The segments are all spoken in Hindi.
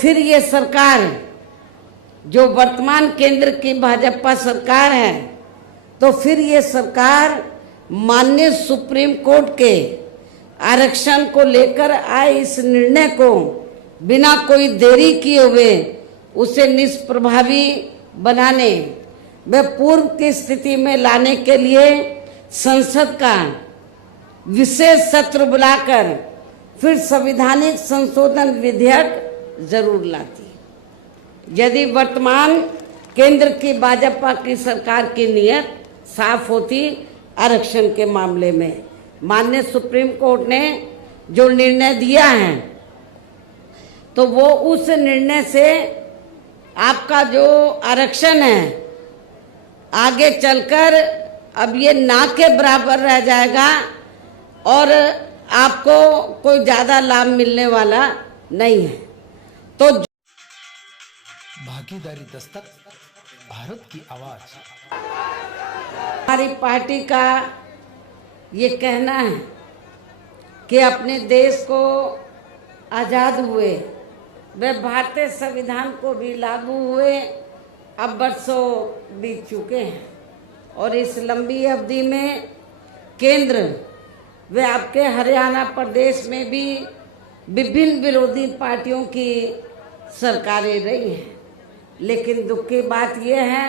फिर ये सरकार जो वर्तमान केंद्र की भाजपा सरकार है, तो फिर ये सरकार माननीय सुप्रीम कोर्ट के आरक्षण को लेकर आए इस निर्णय को बिना कोई देरी किए हुए उसे निष्प्रभावी बनाने व पूर्व की स्थिति में लाने के लिए संसद का विशेष सत्र बुलाकर फिर संवैधानिक संशोधन विधेयक जरूर लाती। यदि वर्तमान केंद्र की भाजपा की सरकार की नीयत साफ होती आरक्षण के मामले में, माननीय सुप्रीम कोर्ट ने जो निर्णय दिया है, तो वो उस निर्णय से आपका जो आरक्षण है आगे चलकर अब ये ना के बराबर रह जाएगा और आपको कोई ज्यादा लाभ मिलने वाला नहीं है। तो भागीदारी दस्तक, भारत की आवाज। हमारी पार्टी का ये कहना है कि अपने देश को आज़ाद हुए वे भारतीय संविधान को भी लागू हुए अब वर्षों बीत चुके हैं और इस लंबी अवधि में केंद्र व आपके हरियाणा प्रदेश में भी विभिन्न विरोधी पार्टियों की सरकारें रही हैं। लेकिन दुख की बात यह है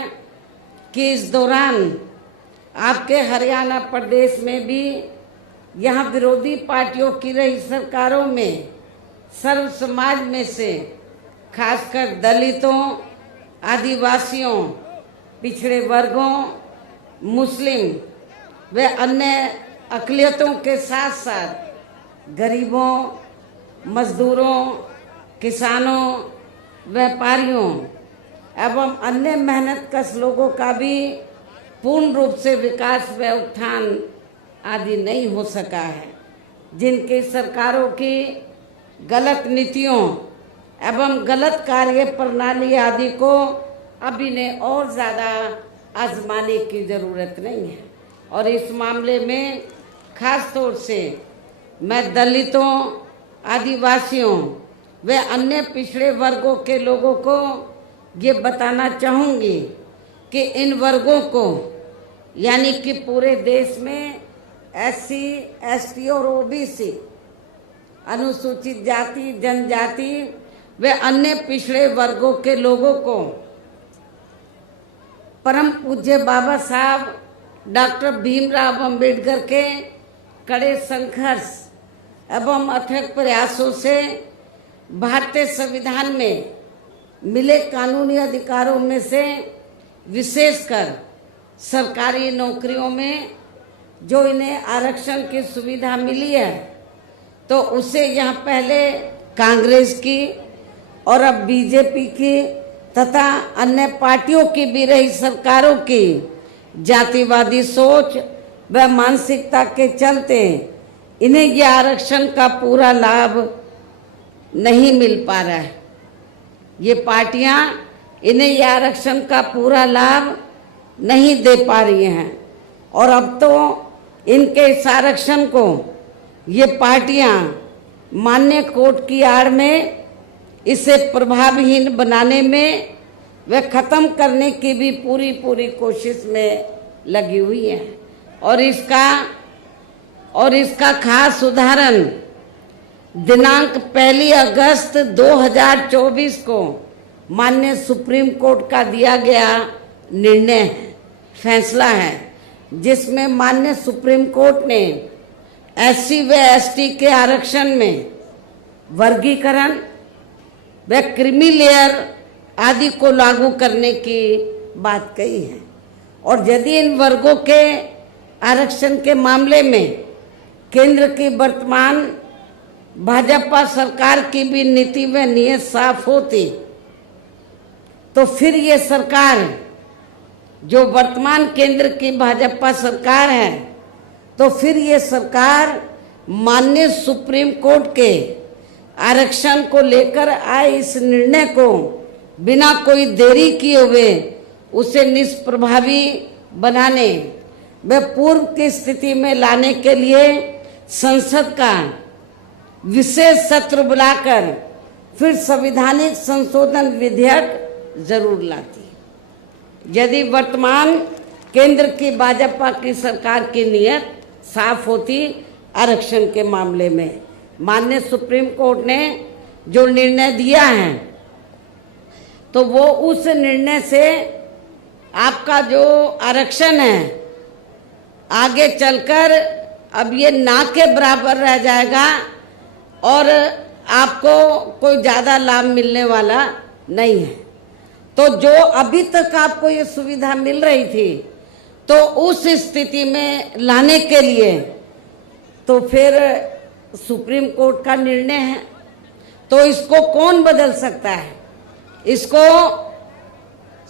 कि इस दौरान आपके हरियाणा प्रदेश में भी यहाँ विरोधी पार्टियों की रही सरकारों में सर्व समाज में से खासकर दलितों, आदिवासियों, पिछड़े वर्गों, मुस्लिम व अन्य अक़लियतों के साथ साथ गरीबों, मजदूरों, किसानों, व्यापारियों एवं अन्य मेहनतकश लोगों का भी पूर्ण रूप से विकास व उत्थान आदि नहीं हो सका है, जिनकी सरकारों की गलत नीतियों एवं गलत कार्य प्रणाली आदि को अब इन्हें और ज़्यादा आजमाने की ज़रूरत नहीं है। और इस मामले में खास तौर से मैं दलितों, आदिवासियों व अन्य पिछड़े वर्गों के लोगों को ये बताना चाहूँगी कि इन वर्गों को यानी कि पूरे देश में SC, ST और OBC, अनुसूचित जाति, जनजाति व अन्य पिछड़े वर्गों के लोगों को परम पूज्य बाबा साहब डॉक्टर भीमराव अंबेडकर के कड़े संघर्ष एवं अथक प्रयासों से भारतीय संविधान में मिले कानूनी अधिकारों में से विशेषकर सरकारी नौकरियों में जो इन्हें आरक्षण की सुविधा मिली है, तो उसे यहाँ पहले कांग्रेस की और अब बीजेपी की तथा अन्य पार्टियों की भी रही सरकारों की जातिवादी सोच व मानसिकता के चलते इन्हें यह आरक्षण का पूरा लाभ नहीं मिल पा रहा है। ये पार्टियां इन्हें यह आरक्षण का पूरा लाभ नहीं दे पा रही हैं और अब तो इनके इस आरक्षण को ये पार्टियां माननीय कोर्ट की आड़ में इसे प्रभावहीन बनाने में व खत्म करने की भी पूरी कोशिश में लगी हुई है। और इसका खास उदाहरण दिनांक 1 अगस्त 2024 को माननीय सुप्रीम कोर्ट का दिया गया निर्णय फैसला है, जिसमें माननीय सुप्रीम कोर्ट ने SC व ST के आरक्षण में वर्गीकरण व क्रीमी लेयर आदि को लागू करने की बात कही है। और यदि इन वर्गों के आरक्षण के मामले में केंद्र की वर्तमान भाजपा सरकार की भी नीति व नीयत साफ होती, तो फिर ये सरकार जो वर्तमान केंद्र की भाजपा सरकार है, तो फिर ये सरकार माननीय सुप्रीम कोर्ट के आरक्षण को लेकर आए इस निर्णय को बिना कोई देरी किए हुए उसे निष्प्रभावी बनाने व पूर्व की स्थिति में लाने के लिए संसद का विशेष सत्र बुलाकर फिर संवैधानिक संशोधन विधेयक जरूर लाती। यदि वर्तमान केंद्र की भाजपा की सरकार की नीयत साफ होती आरक्षण के मामले में, माननीय सुप्रीम कोर्ट ने जो निर्णय दिया है तो वो उस निर्णय से आपका जो आरक्षण है आगे चलकर अब ये ना के बराबर रह जाएगा और आपको कोई ज़्यादा लाभ मिलने वाला नहीं है। तो जो अभी तक आपको ये सुविधा मिल रही थी तो उस स्थिति में लाने के लिए तो फिर सुप्रीम कोर्ट का निर्णय है, तो इसको कौन बदल सकता है? इसको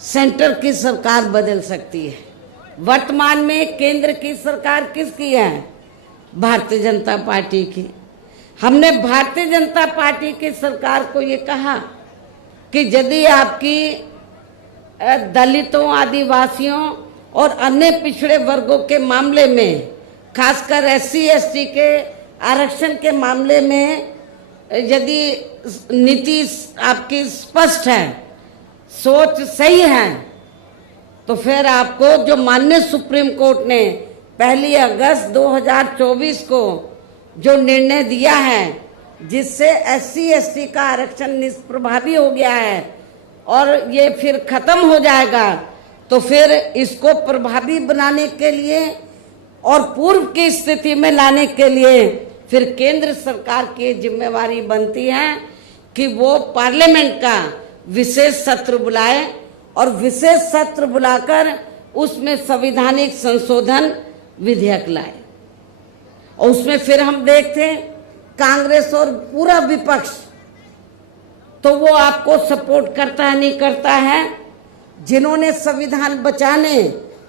सेंटर की सरकार बदल सकती है। वर्तमान में केंद्र की सरकार किसकी है? भारतीय जनता पार्टी की। हमने भारतीय जनता पार्टी की सरकार को ये कहा कि यदि आपकी दलितों, आदिवासियों और अन्य पिछड़े वर्गों के मामले में, खासकर SC ST के आरक्षण के मामले में यदि नीति आपकी स्पष्ट है, सोच सही है, तो फिर आपको जो माननीय सुप्रीम कोर्ट ने 1 अगस्त 2024 को जो निर्णय दिया है, जिससे SC ST का आरक्षण निष्प्रभावी हो गया है और ये फिर खत्म हो जाएगा, तो फिर इसको प्रभावी बनाने के लिए और पूर्व की स्थिति में लाने के लिए फिर केंद्र सरकार की जिम्मेवारी बनती है कि वो पार्लियामेंट का विशेष सत्र बुलाए और विशेष सत्र बुलाकर उसमें संवैधानिक संशोधन विधेयक लाए। और उसमें फिर हम देखते हैं कांग्रेस और पूरा विपक्ष तो वो आपको सपोर्ट करता है, नहीं करता है। जिन्होंने संविधान बचाने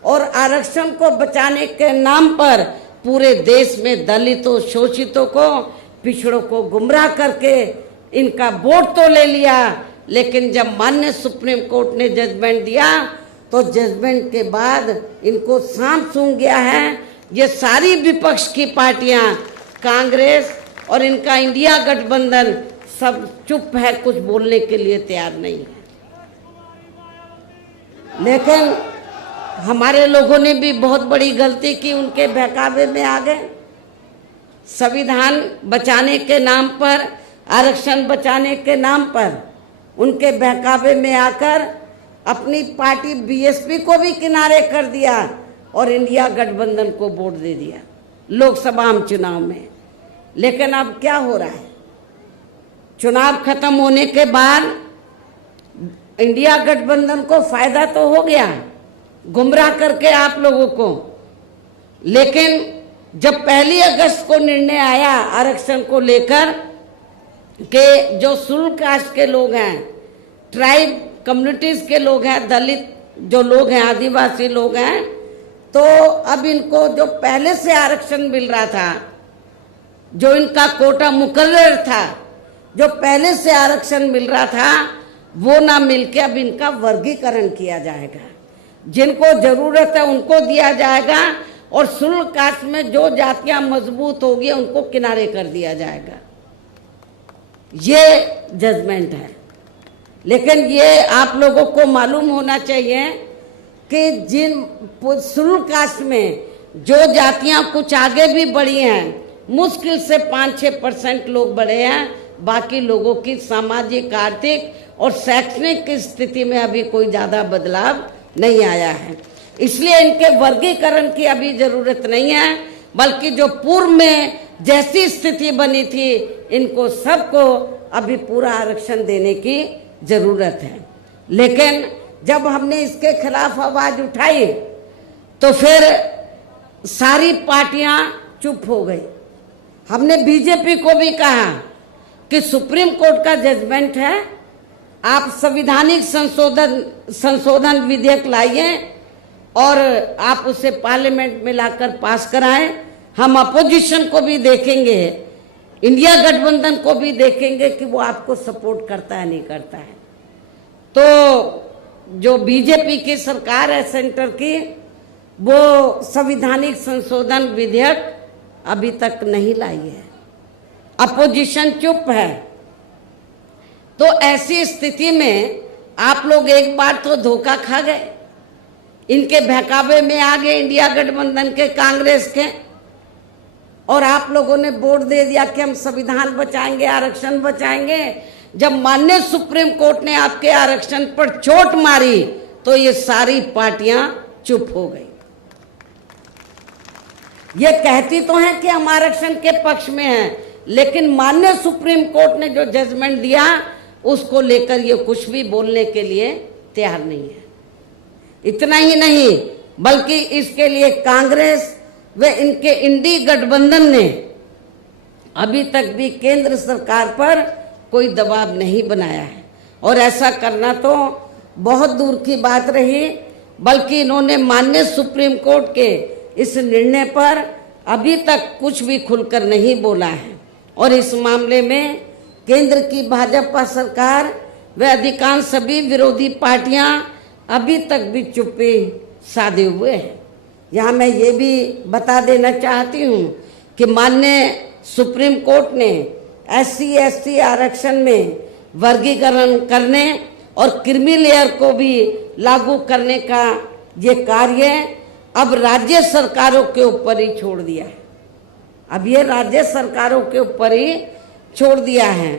और आरक्षण को बचाने के नाम पर पूरे देश में दलितों, शोषितों को, पिछड़ों को गुमराह करके इनका वोट तो ले लिया, लेकिन जब माननीय सुप्रीम कोर्ट ने जजमेंट दिया तो जजमेंट के बाद इनको सांप सूंघ गया है। ये सारी विपक्ष की पार्टियां, कांग्रेस और इनका इंडिया गठबंधन सब चुप है, कुछ बोलने के लिए तैयार नहीं है। लेकिन हमारे लोगों ने भी बहुत बड़ी गलती की, उनके बहकावे में आ गए। संविधान बचाने के नाम पर, आरक्षण बचाने के नाम पर उनके बहकावे में आकर अपनी पार्टी BSP को भी किनारे कर दिया और इंडिया गठबंधन को वोट दे दिया लोकसभा चुनाव में। लेकिन अब क्या हो रहा है? चुनाव खत्म होने के बाद इंडिया गठबंधन को फायदा तो हो गया गुमराह करके आप लोगों को, लेकिन जब 1 अगस्त को निर्णय आया आरक्षण को लेकर कि जो शेड्यूल कास्ट के लोग हैं, ट्राइब कम्युनिटीज के लोग हैं, दलित जो लोग हैं, आदिवासी लोग हैं, तो अब इनको जो पहले से आरक्षण मिल रहा था, जो इनका कोटा मुकर्रर था, जो पहले से आरक्षण मिल रहा था, वो ना मिलके अब इनका वर्गीकरण किया जाएगा। जिनको जरूरत है उनको दिया जाएगा और शेड्यूल कास्ट में जो जातियां मजबूत होगी उनको किनारे कर दिया जाएगा। ये जजमेंट है। लेकिन ये आप लोगों को मालूम होना चाहिए कि जिन शेड्यूल कास्ट में जो जातियां कुछ आगे भी बढ़ी हैं, मुश्किल से 5-6% लोग बढ़े हैं, बाकी लोगों की सामाजिक, आर्थिक और शैक्षणिक की स्थिति में अभी कोई ज़्यादा बदलाव नहीं आया है। इसलिए इनके वर्गीकरण की अभी जरूरत नहीं है, बल्कि जो पूर्व में जैसी स्थिति बनी थी, इनको सबको अभी पूरा आरक्षण देने की जरूरत है। लेकिन जब हमने इसके खिलाफ आवाज उठाई तो फिर सारी पार्टियां चुप हो गई। हमने बीजेपी को भी कहा कि सुप्रीम कोर्ट का जजमेंट है, आप संवैधानिक संशोधन विधेयक लाइए और आप उसे पार्लियामेंट में लाकर पास कराएं। हम अपोजिशन को भी देखेंगे, इंडिया गठबंधन को भी देखेंगे कि वो आपको सपोर्ट करता है नहीं करता है। तो जो बीजेपी की सरकार है सेंटर की, वो संवैधानिक संशोधन विधेयक अभी तक नहीं लाई है, अपोजिशन चुप है। तो ऐसी स्थिति में आप लोग एक बार तो धोखा खा गए, इनके बहकावे में आ गए इंडिया गठबंधन के, कांग्रेस के, और आप लोगों ने वोट दे दिया कि हम संविधान बचाएंगे, आरक्षण बचाएंगे। जब माननीय सुप्रीम कोर्ट ने आपके आरक्षण पर चोट मारी तो ये सारी पार्टियां चुप हो गई। ये कहती तो हैं कि हम आरक्षण के पक्ष में हैं, लेकिन माननीय सुप्रीम कोर्ट ने जो जजमेंट दिया उसको लेकर ये कुछ भी बोलने के लिए तैयार नहीं है। इतना ही नहीं, बल्कि इसके लिए कांग्रेस व इनके इंडी गठबंधन ने अभी तक भी केंद्र सरकार पर कोई दबाव नहीं बनाया है, और ऐसा करना तो बहुत दूर की बात रही, बल्कि इन्होंने माननीय सुप्रीम कोर्ट के इस निर्णय पर अभी तक कुछ भी खुलकर नहीं बोला है। और इस मामले में केंद्र की भाजपा सरकार व अधिकांश सभी विरोधी पार्टियां अभी तक भी चुप्पी साधे हुए हैं। यहाँ मैं ये भी बता देना चाहती हूँ कि माननीय सुप्रीम कोर्ट ने SC/ST आरक्षण में वर्गीकरण करने और क्रीमी लेयर को भी लागू करने का ये कार्य अब राज्य सरकारों के ऊपर ही छोड़ दिया है। अब ये राज्य सरकारों के ऊपर ही छोड़ दिया है,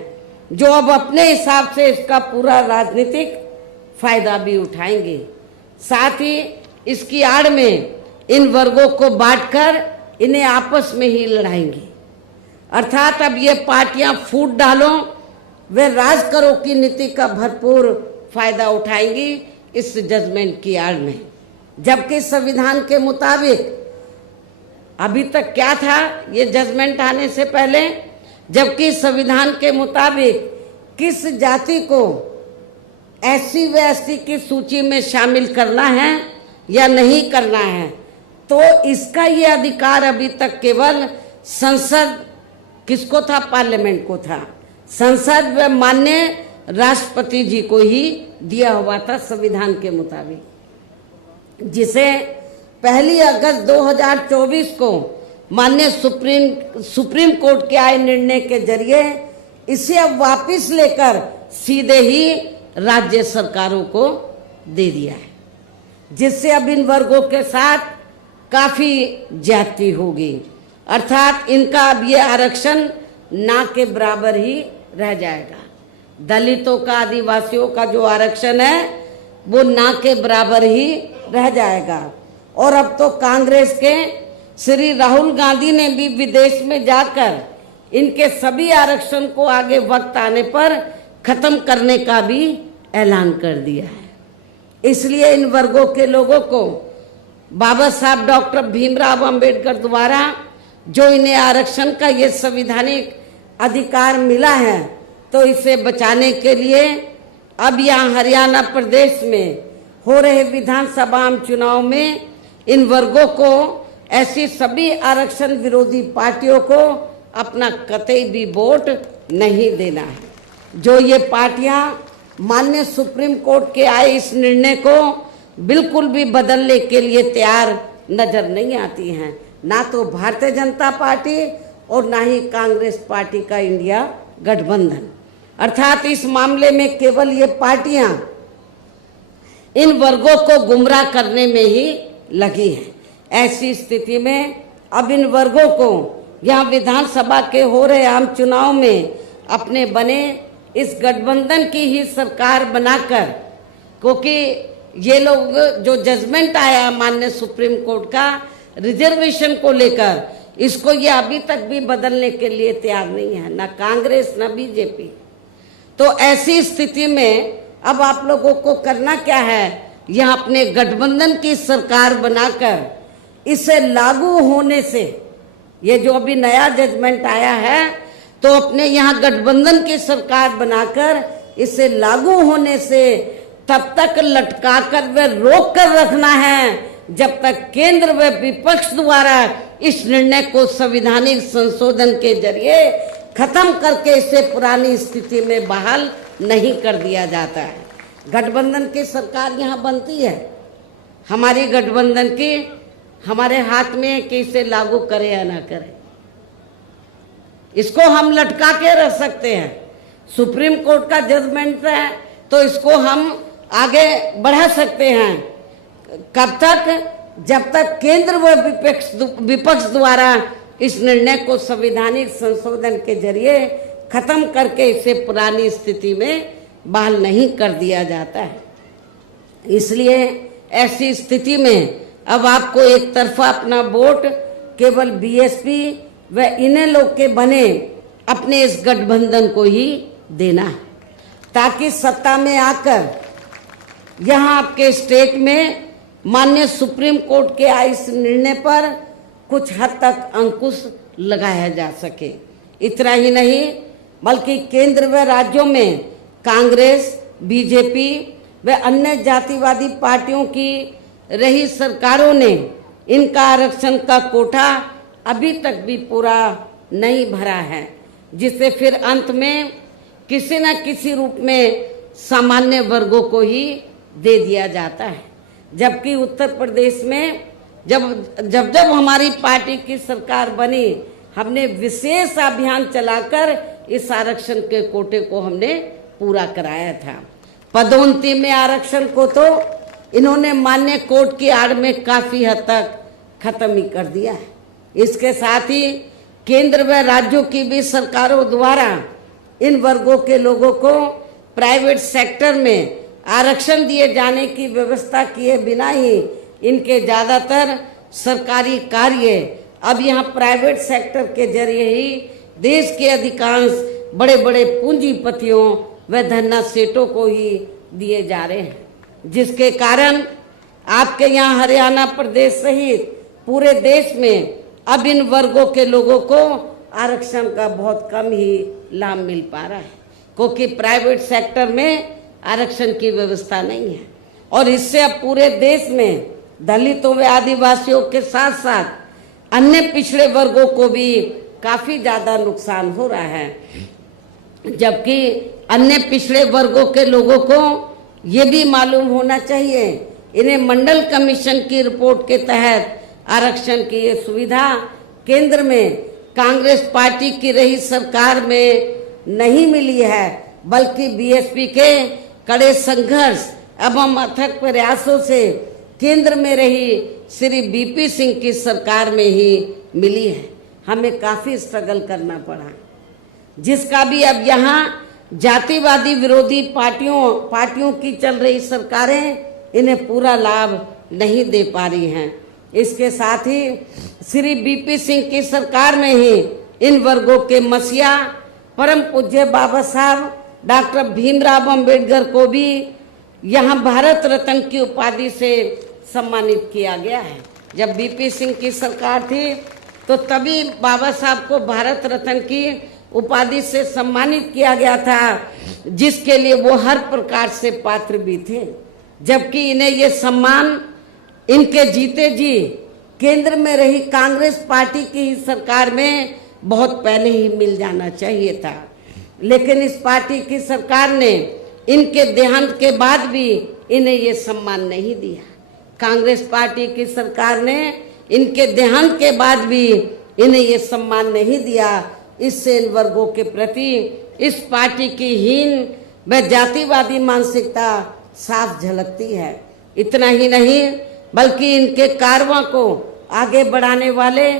जो अब अपने हिसाब से इसका पूरा राजनीतिक फायदा भी उठाएंगे। साथ ही इसकी आड़ में इन वर्गों को बांटकर इन्हें आपस में ही लड़ाएंगे। अर्थात अब ये पार्टियां फूट डालो वे राज करो की नीति का भरपूर फायदा उठाएंगी इस जजमेंट की आड़ में। जबकि संविधान के मुताबिक अभी तक क्या था ये जजमेंट आने से पहले, जबकि संविधान के मुताबिक किस जाति को SC व ST की सूची में शामिल करना है या नहीं करना है, तो इसका ये अधिकार अभी तक केवल संसद किसको था, पार्लियामेंट को था। संसद व माननीय राष्ट्रपति जी को ही दिया हुआ था संविधान के मुताबिक, जिसे 1 अगस्त 2024 को माननीय सुप्रीम कोर्ट के आए निर्णय के जरिए इसे अब वापस लेकर सीधे ही राज्य सरकारों को दे दिया है, जिससे अब इन वर्गों के साथ काफी ज्यादती होगी। अर्थात इनका अब ये आरक्षण ना के बराबर ही रह जाएगा। दलितों का, आदिवासियों का जो आरक्षण है वो ना के बराबर ही रह जाएगा। और अब तो कांग्रेस के श्री राहुल गांधी ने भी विदेश में जाकर इनके सभी आरक्षण को आगे वक्त आने पर खत्म करने का भी ऐलान कर दिया है। इसलिए इन वर्गों के लोगों को बाबा साहब डॉक्टर भीमराव अंबेडकर द्वारा जो इन्हें आरक्षण का ये संवैधानिक अधिकार मिला है, तो इसे बचाने के लिए अब यहाँ हरियाणा प्रदेश में हो रहे विधानसभा चुनाव में इन वर्गों को, ऐसी सभी आरक्षण विरोधी पार्टियों को अपना कतई भी वोट नहीं देना है। जो ये पार्टियां माननीय सुप्रीम कोर्ट के आए इस निर्णय को बिल्कुल भी बदलने के लिए तैयार नजर नहीं आती हैं, ना तो भारतीय जनता पार्टी और ना ही कांग्रेस पार्टी का इंडिया गठबंधन। अर्थात इस मामले में केवल ये पार्टियां इन वर्गों को गुमराह करने में ही लगी हैं। ऐसी स्थिति में अब इन वर्गों को यहाँ विधानसभा के हो रहे आम चुनाव में अपने बने इस गठबंधन की ही सरकार बनाकर, क्योंकि ये लोग जो जजमेंट आया माननीय सुप्रीम कोर्ट का रिजर्वेशन को लेकर, इसको ये अभी तक भी बदलने के लिए तैयार नहीं है, ना कांग्रेस ना बीजेपी। तो ऐसी स्थिति में अब आप लोगों को करना क्या है, यह अपने गठबंधन की सरकार बनाकर इसे लागू होने से, ये जो अभी नया जजमेंट आया है, तो अपने यहाँ गठबंधन की सरकार बनाकर इसे लागू होने से तब तक लटका कर व रोक कर रखना है जब तक केंद्र व विपक्ष द्वारा इस निर्णय को संवैधानिक संशोधन के जरिए खत्म करके इसे पुरानी स्थिति में बहाल नहीं कर दिया जाता है। गठबंधन की सरकार यहाँ बनती है, हमारी गठबंधन की हमारे हाथ में है कि इसे लागू करें या ना करें। इसको हम लटका के रख सकते हैं, सुप्रीम कोर्ट का जजमेंट है तो इसको हम आगे बढ़ा सकते हैं। कब तक? जब तक केंद्र व विपक्ष द्वारा इस निर्णय को संवैधानिक संशोधन के जरिए खत्म करके इसे पुरानी स्थिति में बहाल नहीं कर दिया जाता है। इसलिए ऐसी स्थिति में अब आपको एक तरफा अपना वोट केवल बीएसपी व इन्हें लोग के बने अपने इस गठबंधन को ही देना है, ताकि सत्ता में आकर यहाँ आपके स्टेट में माननीय सुप्रीम कोर्ट के इस निर्णय पर कुछ हद तक अंकुश लगाया जा सके। इतना ही नहीं बल्कि केंद्र व राज्यों में कांग्रेस, बीजेपी व अन्य जातिवादी पार्टियों की रही सरकारों ने इनका आरक्षण का कोटा अभी तक भी पूरा नहीं भरा है, जिससे फिर अंत में किसी न किसी रूप में सामान्य वर्गों को ही दे दिया जाता है। जबकि उत्तर प्रदेश में जब हमारी पार्टी की सरकार बनी, हमने विशेष अभियान चलाकर इस आरक्षण के कोटे को हमने पूरा कराया था। पदोन्नति में आरक्षण को तो इन्होंने मान्य कोर्ट की आड़ में काफी हद तक खत्म ही कर दिया है। इसके साथ ही केंद्र व राज्यों की भी सरकारों द्वारा इन वर्गों के लोगों को प्राइवेट सेक्टर में आरक्षण दिए जाने की व्यवस्था किए बिना ही इनके ज्यादातर सरकारी कार्य अब यहाँ प्राइवेट सेक्टर के जरिए ही देश के अधिकांश बड़े बड़े पूंजीपतियों व धन्ना सेठों को ही दिए जा रहे हैं, जिसके कारण आपके यहाँ हरियाणा प्रदेश सहित पूरे देश में अब इन वर्गों के लोगों को आरक्षण का बहुत कम ही लाभ मिल पा रहा है, क्योंकि प्राइवेट सेक्टर में आरक्षण की व्यवस्था नहीं है। और इससे अब पूरे देश में दलितों व आदिवासियों के साथ साथ अन्य पिछड़े वर्गों को भी काफी ज्यादा नुकसान हो रहा है। जबकि अन्य पिछड़े वर्गों के लोगों को ये भी मालूम होना चाहिए, इन्हें मंडल कमीशन की रिपोर्ट के तहत आरक्षण की ये सुविधा केंद्र में कांग्रेस पार्टी की रही सरकार में नहीं मिली है, बल्कि बीएसपी के कड़े संघर्ष एवं अथक प्रयासों से केंद्र में रही श्री बीपी सिंह की सरकार में ही मिली है। हमें काफी स्ट्रगल करना पड़ा, जिसका भी अब यहाँ जातिवादी विरोधी पार्टियों की चल रही सरकारें इन्हें पूरा लाभ नहीं दे पा रही हैं। इसके साथ ही श्री बीपी सिंह की सरकार में ही इन वर्गों के मसीहा परम पूज्य बाबा साहब डॉक्टर भीमराव अंबेडकर को भी यहाँ भारत रत्न की उपाधि से सम्मानित किया गया है। जब बीपी सिंह की सरकार थी तो तभी बाबा साहब को भारत रत्न की उपाधि से सम्मानित किया गया था, जिसके लिए वो हर प्रकार से पात्र भी थे। जबकि इन्हें ये सम्मान इनके जीते जी केंद्र में रही कांग्रेस पार्टी की ही सरकार में बहुत पहले ही मिल जाना चाहिए था, लेकिन इस पार्टी की सरकार ने इनके देहांत के बाद भी इन्हें ये सम्मान नहीं दिया। कांग्रेस पार्टी की सरकार ने इनके देहांत के बाद भी इन्हें ये सम्मान नहीं दिया। इससे इन वर्गों के प्रति इस पार्टी की हीन व जातिवादी मानसिकता साफ झलकती है। इतना ही नहीं बल्कि इनके कारवां को आगे बढ़ाने वाले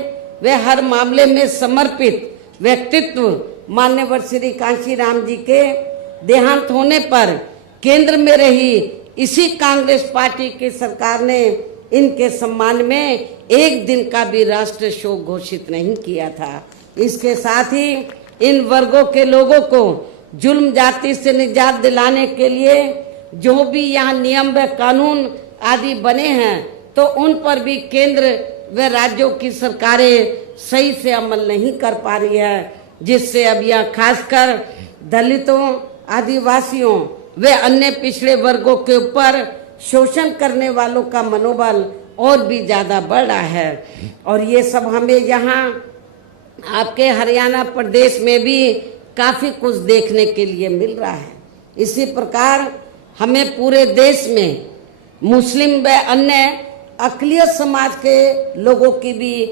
वे हर मामले में समर्पित व्यक्तित्व मान्यवर श्री कांशीराम जी के देहांत होने पर केंद्र में रही इसी कांग्रेस पार्टी की सरकार ने इनके सम्मान में एक दिन का भी राष्ट्रीय शोक घोषित नहीं किया था। इसके साथ ही इन वर्गों के लोगों को जुल्म जाति से निजात दिलाने के लिए जो भी यहाँ नियम व कानून आदि बने हैं तो उन पर भी केंद्र व राज्यों की सरकारें सही से अमल नहीं कर पा रही है, जिससे अब यह खासकर दलितों, आदिवासियों व अन्य पिछड़े वर्गों के ऊपर शोषण करने वालों का मनोबल और भी ज्यादा बढ़ रहा है। और ये सब हमें यहाँ आपके हरियाणा प्रदेश में भी काफी कुछ देखने के लिए मिल रहा है। इसी प्रकार हमें पूरे देश में मुस्लिम व अन्य अक़लियत समाज के लोगों की भी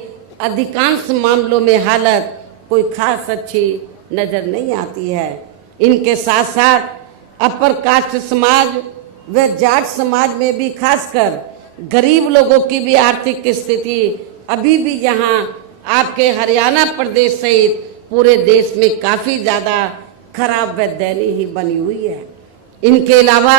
अधिकांश मामलों में हालत कोई खास अच्छी नजर नहीं आती है। इनके साथ साथ अपर कास्ट समाज व जाट समाज में भी खासकर गरीब लोगों की भी आर्थिक स्थिति अभी भी यहाँ आपके हरियाणा प्रदेश सहित पूरे देश में काफ़ी ज़्यादा खराब व दयनीय ही बनी हुई है। इनके अलावा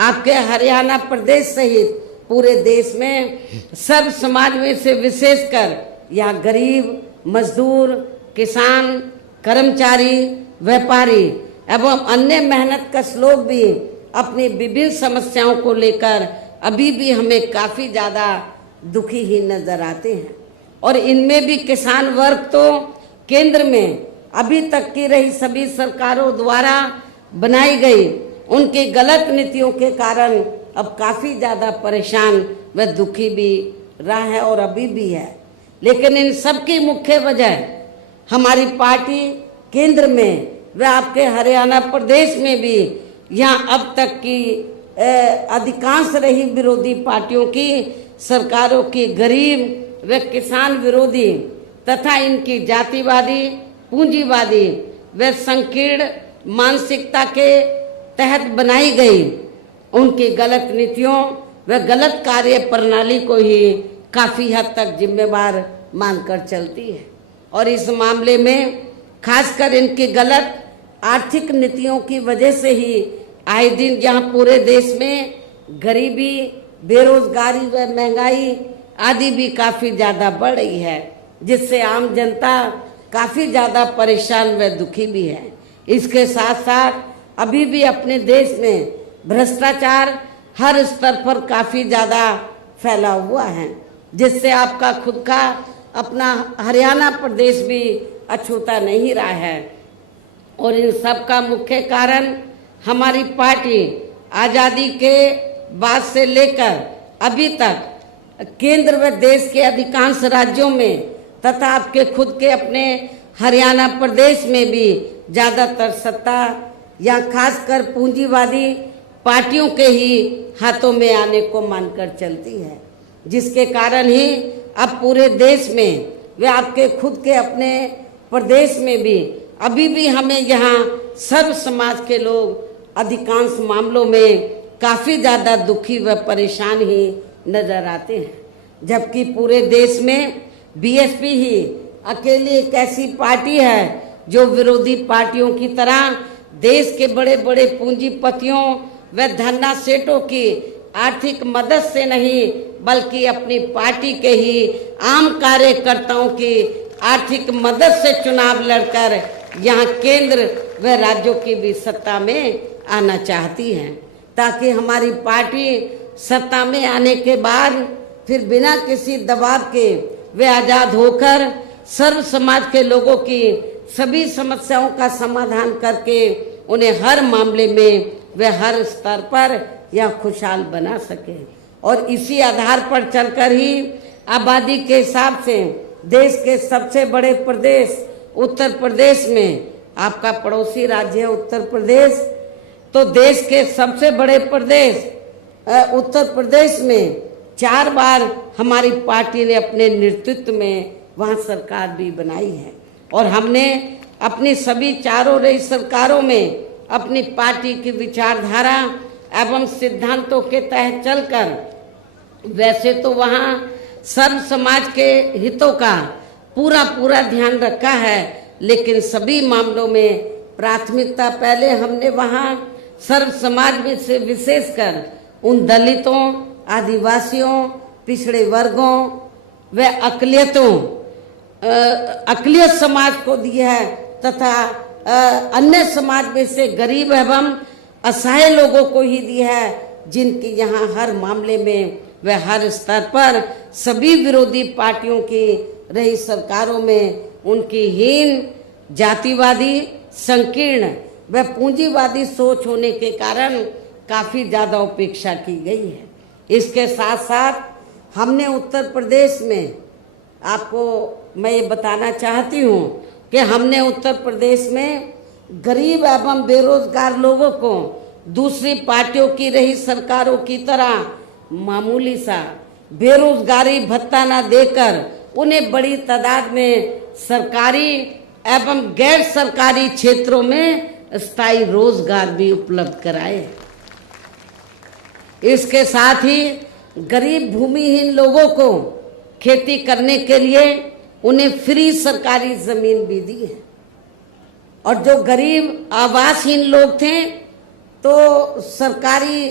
आपके हरियाणा प्रदेश सहित पूरे देश में सर्व समाज में से विशेषकर यहाँ गरीब, मजदूर, किसान, कर्मचारी, व्यापारी एवं अन्य मेहनतकश लोग भी अपनी विभिन्न समस्याओं को लेकर अभी भी हमें काफ़ी ज़्यादा दुखी ही नजर आते हैं। और इनमें भी किसान वर्ग तो केंद्र में अभी तक की रही सभी सरकारों द्वारा बनाई गई उनकी गलत नीतियों के कारण अब काफ़ी ज़्यादा परेशान व दुखी भी रहा है और अभी भी है। लेकिन इन सब की मुख्य वजह हमारी पार्टी केंद्र में व आपके हरियाणा प्रदेश में भी यहाँ अब तक की अधिकांश रही विरोधी पार्टियों की सरकारों की गरीब व किसान विरोधी तथा इनकी जातिवादी, पूंजीवादी व संकीर्ण मानसिकता के तहत बनाई गई उनकी गलत नीतियों व गलत कार्य प्रणाली को ही काफ़ी हद तक जिम्मेवार मानकर चलती है। और इस मामले में खासकर इनकी गलत आर्थिक नीतियों की वजह से ही आए दिन यहाँ पूरे देश में गरीबी, बेरोजगारी व महंगाई आदि भी काफ़ी ज़्यादा बढ़ रही है, जिससे आम जनता काफ़ी ज़्यादा परेशान व दुखी भी है। इसके साथ साथ अभी भी अपने देश में भ्रष्टाचार हर स्तर पर काफ़ी ज़्यादा फैला हुआ है, जिससे आपका खुद का अपना हरियाणा प्रदेश भी अछूता नहीं रहा है। और इन सब का मुख्य कारण हमारी पार्टी आज़ादी के बाद से लेकर अभी तक केंद्र व देश के अधिकांश राज्यों में तथा आपके खुद के अपने हरियाणा प्रदेश में भी ज़्यादातर सत्ता या खासकर पूंजीवादी पार्टियों के ही हाथों में आने को मानकर चलती है, जिसके कारण ही अब पूरे देश में व आपके खुद के अपने प्रदेश में भी अभी भी हमें यहाँ सर्व समाज के लोग अधिकांश मामलों में काफ़ी ज़्यादा दुखी व परेशान ही नजर आते हैं। जबकि पूरे देश में बीएसपी ही अकेली एक ऐसी पार्टी है जो विरोधी पार्टियों की तरह देश के बड़े बड़े पूंजीपतियों व धन्ना सेठों की आर्थिक मदद से नहीं बल्कि अपनी पार्टी के ही आम कार्यकर्ताओं की आर्थिक मदद से चुनाव लड़कर यहाँ केंद्र व राज्यों की भी सत्ता में आना चाहती है, ताकि हमारी पार्टी सत्ता में आने के बाद फिर बिना किसी दबाव के वे आज़ाद होकर सर्व समाज के लोगों की सभी समस्याओं का समाधान करके उन्हें हर मामले में वे हर स्तर पर यह खुशहाल बना सके। और इसी आधार पर चलकर ही आबादी के हिसाब से देश के सबसे बड़े प्रदेश उत्तर प्रदेश में, आपका पड़ोसी राज्य है उत्तर प्रदेश, तो देश के सबसे बड़े प्रदेश उत्तर प्रदेश में 4 बार हमारी पार्टी ने अपने नेतृत्व में वहाँ सरकार भी बनाई है। और हमने अपनी सभी चारों रही सरकारों में अपनी पार्टी की विचारधारा एवं सिद्धांतों के तहत चलकर वैसे तो वहाँ सर्व समाज के हितों का पूरा ध्यान रखा है, लेकिन सभी मामलों में प्राथमिकता पहले हमने वहाँ सर्व समाज में से विशेषकर उन दलितों, आदिवासियों, पिछड़े वर्गों व अकलियत समाज को दी है तथा अन्य समाज में से गरीब एवं असहाय लोगों को ही दी है, जिनकी यहाँ हर मामले में व हर स्तर पर सभी विरोधी पार्टियों की रही सरकारों में उनकी हीन, जातिवादी, संकीर्ण व पूंजीवादी सोच होने के कारण काफ़ी ज़्यादा उपेक्षा की गई है। इसके साथ साथ हमने उत्तर प्रदेश में, आपको मैं ये बताना चाहती हूँ कि हमने उत्तर प्रदेश में गरीब एवं बेरोजगार लोगों को दूसरी पार्टियों की रही सरकारों की तरह मामूली सा बेरोजगारी भत्ता न देकर उन्हें बड़ी तादाद में सरकारी एवं गैर सरकारी क्षेत्रों में स्थायी रोजगार भी उपलब्ध कराए। इसके साथ ही गरीब भूमिहीन लोगों को खेती करने के लिए उन्हें फ्री सरकारी जमीन भी दी है। और जो गरीब आवासहीन लोग थे तो सरकारी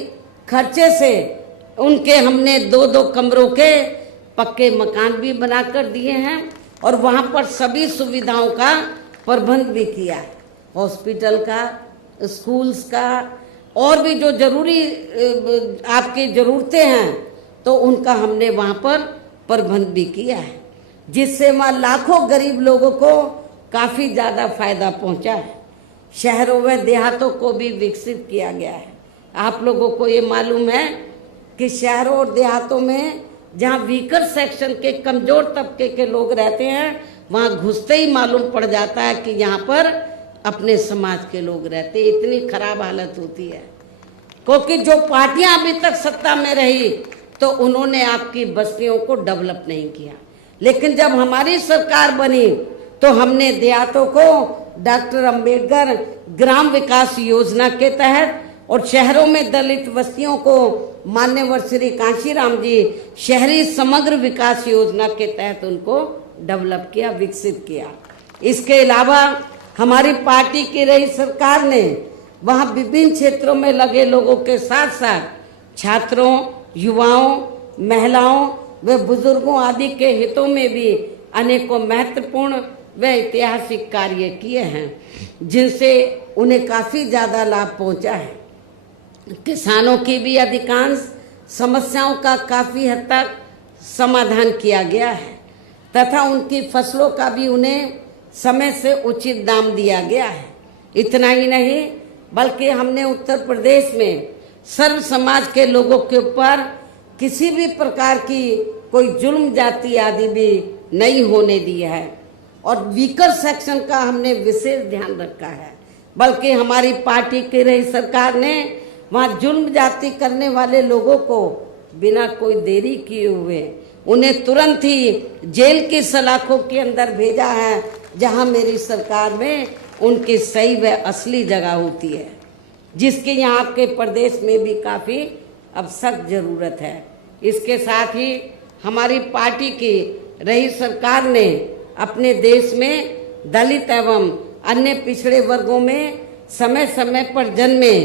खर्चे से उनके हमने 2-2 कमरों के पक्के मकान भी बनाकर दिए हैं और वहाँ पर सभी सुविधाओं का प्रबंध भी किया है, हॉस्पिटल का, स्कूल्स का, और भी जो जरूरी आपकी ज़रूरतें हैं तो उनका हमने वहाँ पर प्रबंध भी किया है, जिससे वहाँ लाखों गरीब लोगों को काफ़ी ज़्यादा फायदा पहुँचा है। शहरों व देहातों को भी विकसित किया गया है। आप लोगों को ये मालूम है कि शहरों और देहातों में जहाँ वीकर सेक्शन के कमज़ोर तबके के लोग रहते हैं वहाँ घुसते ही मालूम पड़ जाता है कि यहाँ पर अपने समाज के लोग रहते। इतनी खराब हालत होती है, क्योंकि जो पार्टियां अभी तक सत्ता में रही तो उन्होंने आपकी बस्तियों को डेवलप नहीं किया, लेकिन जब हमारी सरकार बनी तो हमने देहातों को डॉक्टर अंबेडकर ग्राम विकास योजना के तहत और शहरों में दलित बस्तियों को मान्यवर श्री कांशीराम जी शहरी समग्र विकास योजना के तहत उनको डेवलप किया, विकसित किया। इसके अलावा हमारी पार्टी की रही सरकार ने वहाँ विभिन्न क्षेत्रों में लगे लोगों के साथ साथ छात्रों, युवाओं, महिलाओं व बुजुर्गों आदि के हितों में भी अनेकों महत्वपूर्ण व ऐतिहासिक कार्य किए हैं, जिनसे उन्हें काफ़ी ज़्यादा लाभ पहुँचा है। किसानों की भी अधिकांश समस्याओं का काफ़ी हद तक समाधान किया गया है तथा उनकी फसलों का भी उन्हें समय से उचित दाम दिया गया है। इतना ही नहीं बल्कि हमने उत्तर प्रदेश में सर्व समाज के लोगों के ऊपर किसी भी प्रकार की कोई जुल्म जाति आदि भी नहीं होने दी है और वीकर सेक्शन का हमने विशेष ध्यान रखा है। बल्कि हमारी पार्टी की रही सरकार ने वहाँ जुल्म जाति करने वाले लोगों को बिना कोई देरी किए हुए उन्हें तुरंत ही जेल की सलाखों के अंदर भेजा है, जहाँ मेरी सरकार में उनकी सही व असली जगह होती है, जिसकी यहाँ आपके प्रदेश में भी काफ़ी अब सख्त ज़रूरत है। इसके साथ ही हमारी पार्टी की रही सरकार ने अपने देश में दलित एवं अन्य पिछड़े वर्गों में समय समय पर जन्मे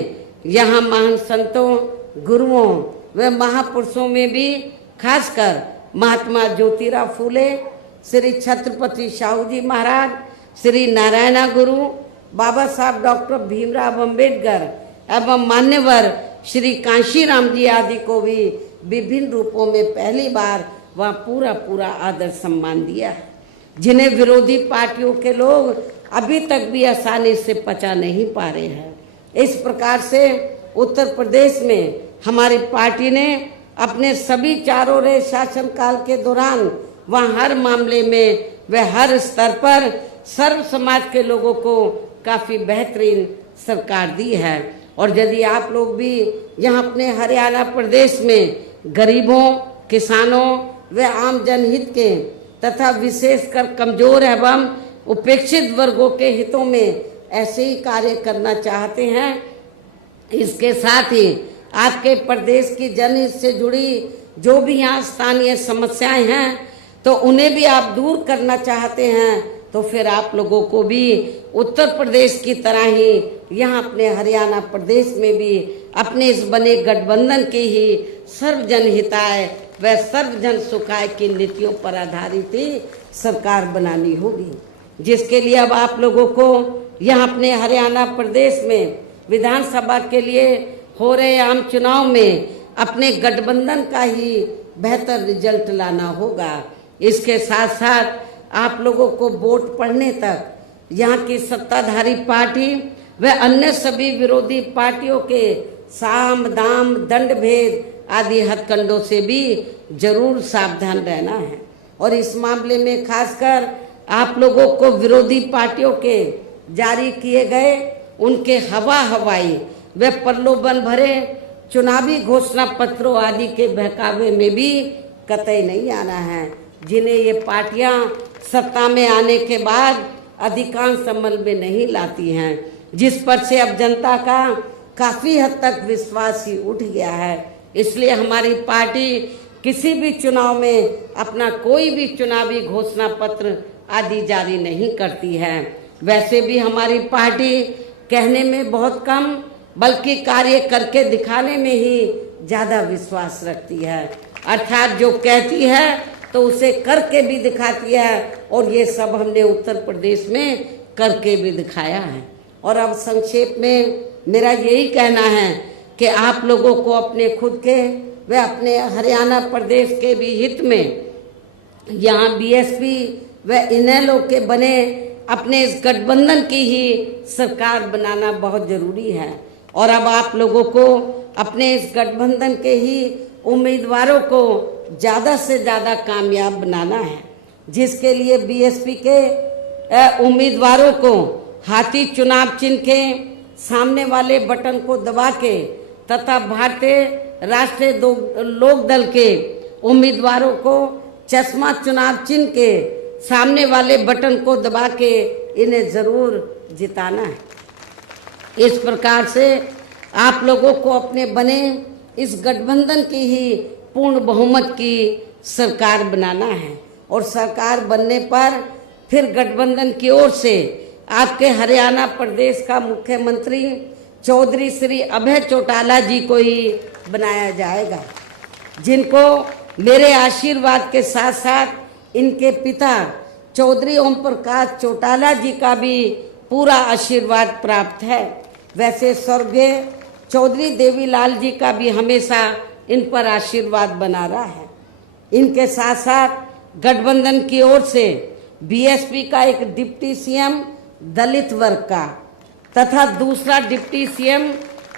यहाँ महान संतों, गुरुओं व महापुरुषों में भी खासकर महात्मा ज्योतिराव फूले, श्री छत्रपति शाहू जी महाराज, श्री नारायणा गुरु, बाबा साहब डॉक्टर भीमराव अंबेडकर एवं मान्यवर श्री कांशीराम जी आदि को भी विभिन्न रूपों में पहली बार वह पूरा आदर सम्मान दिया है, जिन्हें विरोधी पार्टियों के लोग अभी तक भी आसानी से पचा नहीं पा रहे हैं। इस प्रकार से उत्तर प्रदेश में हमारी पार्टी ने अपने सभी चारों रे शासनकाल के दौरान वहाँ हर मामले में व हर स्तर पर सर्व समाज के लोगों को काफ़ी बेहतरीन सरकार दी है। और यदि आप लोग भी यहाँ अपने हरियाणा प्रदेश में गरीबों, किसानों व आम जनहित के तथा विशेषकर कमजोर एवं उपेक्षित वर्गों के हितों में ऐसे ही कार्य करना चाहते हैं, इसके साथ ही आपके प्रदेश की जनहित से जुड़ी जो भी यहाँ स्थानीय समस्याएं हैं तो उन्हें भी आप दूर करना चाहते हैं, तो फिर आप लोगों को भी उत्तर प्रदेश की तरह ही यहाँ अपने हरियाणा प्रदेश में भी अपने इस बने गठबंधन की ही सर्वजन हिताय व सर्वजन सुखाय की नीतियों पर आधारित ही सरकार बनानी होगी, जिसके लिए अब आप लोगों को यहाँ अपने हरियाणा प्रदेश में विधानसभा के लिए हो रहे आम चुनाव में अपने गठबंधन का ही बेहतर रिजल्ट लाना होगा। इसके साथ साथ आप लोगों को वोट पड़ने तक यहाँ की सत्ताधारी पार्टी व अन्य सभी विरोधी पार्टियों के साम दाम दंड भेद आदि हथकंडों से भी जरूर सावधान रहना है। और इस मामले में खासकर आप लोगों को विरोधी पार्टियों के जारी किए गए उनके हवाई व प्रलोभन भरे चुनावी घोषणा पत्रों आदि के बहकावे में भी कतई नहीं आना है, जिन्हें ये पार्टियां सत्ता में आने के बाद अधिकांश अमल में नहीं लाती हैं। जिस पर से अब जनता का काफी हद तक विश्वास ही उठ गया है। इसलिए हमारी पार्टी किसी भी चुनाव में अपना कोई भी चुनावी घोषणा पत्र आदि जारी नहीं करती है। वैसे भी हमारी पार्टी कहने में बहुत कम बल्कि कार्य करके दिखाने में ही ज़्यादा विश्वास रखती है। अर्थात जो कहती है तो उसे करके भी दिखाती है, और ये सब हमने उत्तर प्रदेश में करके भी दिखाया है। और अब संक्षेप में मेरा यही कहना है कि आप लोगों को अपने खुद के व अपने हरियाणा प्रदेश के भी हित में यहाँ बीएसपी व इनेलो के बने अपने इस गठबंधन की ही सरकार बनाना बहुत जरूरी है। और अब आप लोगों को अपने इस गठबंधन के ही उम्मीदवारों को ज़्यादा से ज़्यादा कामयाब बनाना है, जिसके लिए बीएसपी के उम्मीदवारों को हाथी चुनाव चिन्ह के सामने वाले बटन को दबा के तथा भारतीय राष्ट्रीय लोक दल के उम्मीदवारों को चश्मा चुनाव चिन्ह के सामने वाले बटन को दबा के इन्हें जरूर जिताना है। इस प्रकार से आप लोगों को अपने बने इस गठबंधन की ही पूर्ण बहुमत की सरकार बनाना है। और सरकार बनने पर फिर गठबंधन की ओर से आपके हरियाणा प्रदेश का मुख्यमंत्री चौधरी श्री अभय चौटाला जी को ही बनाया जाएगा, जिनको मेरे आशीर्वाद के साथ साथ इनके पिता चौधरी ओम प्रकाश चौटाला जी का भी पूरा आशीर्वाद प्राप्त है। वैसे स्वर्गीय चौधरी देवीलाल जी का भी हमेशा इन पर आशीर्वाद बना रहा है। इनके साथ साथ गठबंधन की ओर से बीएसपी का एक डिप्टी सीएम दलित वर्ग का तथा दूसरा डिप्टी सीएम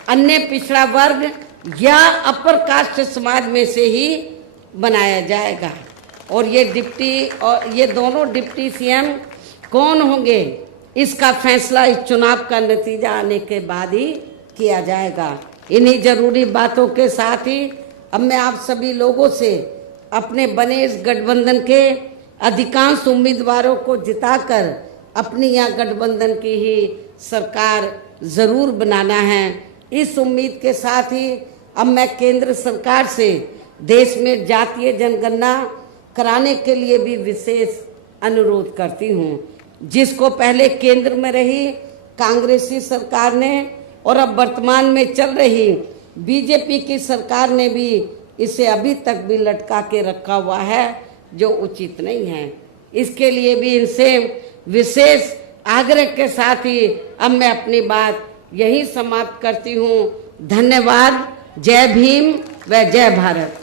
अन्य पिछड़ा वर्ग या अपर कास्ट समाज में से ही बनाया जाएगा। और ये दोनों डिप्टी सीएम कौन होंगे इसका फैसला इस चुनाव का नतीजा आने के बाद ही किया जाएगा। इन्हीं जरूरी बातों के साथ ही अब मैं आप सभी लोगों से अपने बने इस गठबंधन के अधिकांश उम्मीदवारों को जिताकर अपनी यहाँ गठबंधन की ही सरकार जरूर बनाना है। इस उम्मीद के साथ ही अब मैं केंद्र सरकार से देश में जातीय जनगणना कराने के लिए भी विशेष अनुरोध करती हूँ, जिसको पहले केंद्र में रही कांग्रेसी सरकार ने और अब वर्तमान में चल रही बीजेपी की सरकार ने भी इसे अभी तक भी लटका के रखा हुआ है, जो उचित नहीं है। इसके लिए भी इनसे विशेष आग्रह के साथ ही अब मैं अपनी बात यही समाप्त करती हूँ। धन्यवाद। जय भीम व जय भारत।